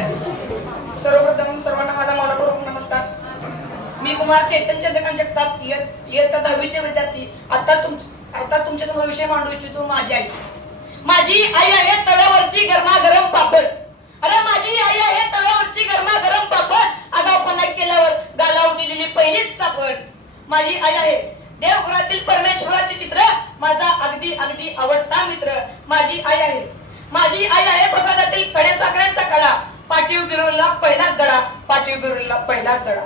सर्वप्रथम सर्वांना माझा मनपूर्वक नमस्कार. मी कुमार चैतन्य चंद्रकांत जगताप, इयत्ता 10वीचे विद्यार्थी. आता तुमच्या समोर विषय मांडू इच्छितो. माझी आई. माझी आई आहे तव्यावरची गरमागरम पापड. अरे माझी आई आहे तव्यावरची गरमागरम पापड. आगाऊपणा केल्यावर गालावर दिलेली पहिलीच चापड. माझी आई आहे देवघरातील परमेश्वराचे चित्र, माझा अगदी अगदी आवडता मित्र. माझी आई आहे. माझी आई आहे प्रसादातील खडे साखरेचा कडा. पाठीव गिरवला पहिलाच दडा. पाठीव गिरवला पहिलाच दडा.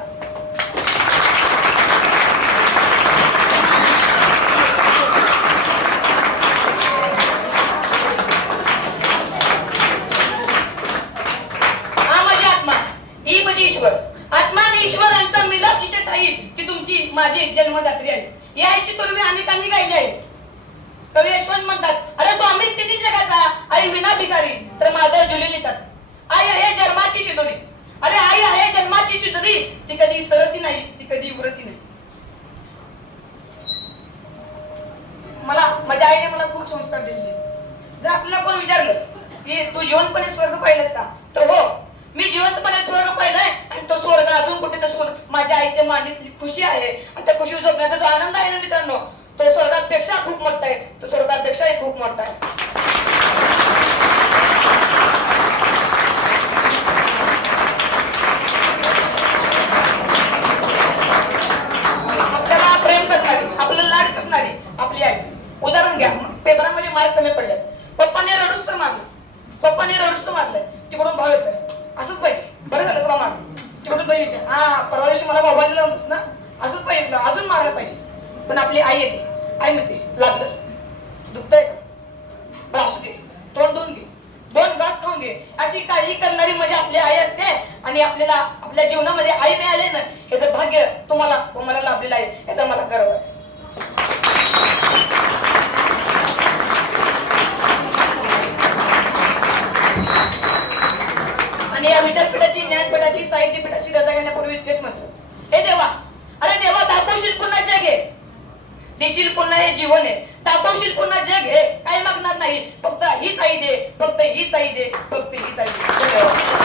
हा माझी आत्मा, ही माझी ईश्वर. आत्मा आणि ईश्वर यांचा मिलाप जिथे ठाई, ती तुमची माझी जन्मदात्री आहे. या आईची तुर्वी अनेकांनी गायली आहे. कवी यशवंत म्हणतात, अरे स्वामी तिन्ही जगाचा, आई विना भिकारी तर माझं जुली लिहितात. आई आहे जन्माची शिदोरी. अरे आई आहे जन्माची शिदोरी. ती कधी सरती नाही, ती कधी उरती नाही. माझ्या आईने मला खूप संस्कार दिले. जर आपल्याला कोण विचारलं की तू जिवंतपणे स्वर्ग पाहिलंस का, तर हो, मी जिवंतपणे स्वर्ग पाहिलाय. आणि तो स्वर्ग अजून कुठे नसून माझ्या आईच्या मांडीतली खुशी आहे. आणि त्या खुशी झोपण्याचा जो आनंद आहे ना मित्रांनो, तो स्वर्गापेक्षा खूप मोठा आहे. तो स्वर्गापेक्षाही खूप मोठा आहे. आपल्याला प्रेम करणारी, आपल्याला लाड करणारी आपली आई. उदाहरण घ्या, पेपरामध्ये मार्क कमी पडले, पप्पाने रडूस तर मारलंय, तिकडून भाव येतोय. असंच पाहिजे. बरं झालं तुला मारलं, तिकडून बहीण येते. हा, परवा दिवशी मला मोबाईल दिला होतास ना, असंच पाहिजे, अजून मारायला पाहिजे. पण आपली आई येते. आई म्हणते, लागलं, दुखतंय का, बरं असू दे, तोंड धुवून घे, 2 घास खाऊन घे. अशी काळजी करणारी म्हणजे आपली आई असते. आणि आपल्याला आपल्या जीवनामध्ये आई मिळाले ना, याचं भाग्य तुम्हाला लाभलेलं आहे. याचा मला गर्व आहे. आणि या विचारपीठाची, ज्ञानपीठाची, साहित्यपीठाची रजा घेण्यापूर्वी इतकेच म्हणतो, हे देवा, अरे देवा, दाखवशील पुन्हा जग हे, देशील पुन्हा हे जीवन आहे. दाखवशील पुन्हा जग हे, काही मागणार नाही, फक्त हीच आई दे, फक्त हीच आई दे, फक्त हीच आई दे.